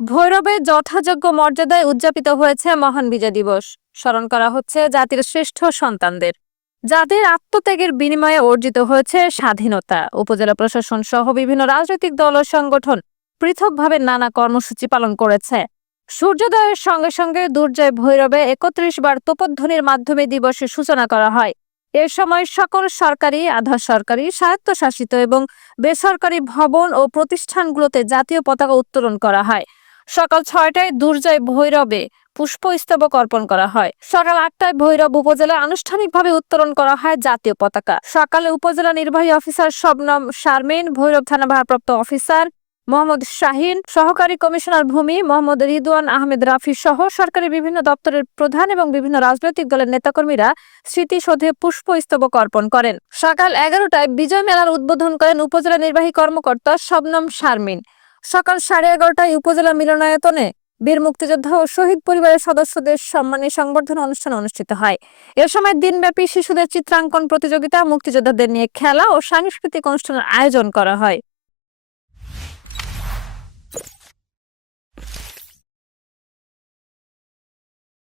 ভৈরবে যথাযোগ্য মর্যাদায় উদযাপিত হয়েছে মহান বিজয় দিবস। স্মরণ করা হচ্ছে জাতির শ্রেষ্ঠ সন্তানদের, যাদের আত্মত্যাগের বিনিময়ে অর্জিত হয়েছে স্বাধীনতা। উপজেলা প্রশাসন সহ বিভিন্ন রাজনৈতিক দল ও সংগঠন পৃথকভাবে নানা কর্মসূচি পালন করেছে। সূর্যোদয়ের সঙ্গে সঙ্গে দুর্জয় ভৈরবে ৩১ বার তোপধ্বনির মাধ্যমে দিবসের সূচনা করা হয়। এ সময় সকল সরকারি, আধা সরকারি, স্বায়ত্তশাসিত এবং বেসরকারি ভবন ও প্রতিষ্ঠানগুলোতে জাতীয় পতাকা উত্তোলন করা হয়। সকাল ৬টায় দুর্জয় ভৈরবে পুষ্পস্তবক অর্পণ করা হয়। সকাল ৮টায় ভৈরব উপজেলায় আনুষ্ঠানিকভাবে উত্তোলন করা হয় জাতীয় পতাকা। সকালে উপজেলা নির্বাহী অফিসার শবনম শারমিন, ভৈরব থানা ভারপ্রাপ্ত অফিসার মোহাম্মদ শাহিন, সহকারী কমিশনার ভূমি মোহাম্মদ রিদওয়ান আহমেদ রাফি সহ সরকারি বিভিন্ন দপ্তরের প্রধান এবং বিভিন্ন রাজনৈতিক দলের নেতাকর্মীরা স্মৃতিসৌধে পুষ্পস্তবক অর্পণ করেন। সকাল ১১টায় বিজয় মেলার উদ্বোধন করেন উপজেলা নির্বাহী কর্মকর্তা শবনম শারমিন। সকাল ১১:৩০টায় উপজেলা মিলনায়তনে বীর মুক্তিযোদ্ধা ও শহীদ পরিবারের সদস্যদের সম্মানী সংবর্ধনা অনুষ্ঠান অনুষ্ঠিত হয়। এ সময় দিনব্যাপী শিশুদের চিত্রাঙ্কন প্রতিযোগিতা, মুক্তিযোদ্ধাদের নিয়ে খেলা ও সাংস্কৃতিক অনুষ্ঠানের আয়োজন করা হয়।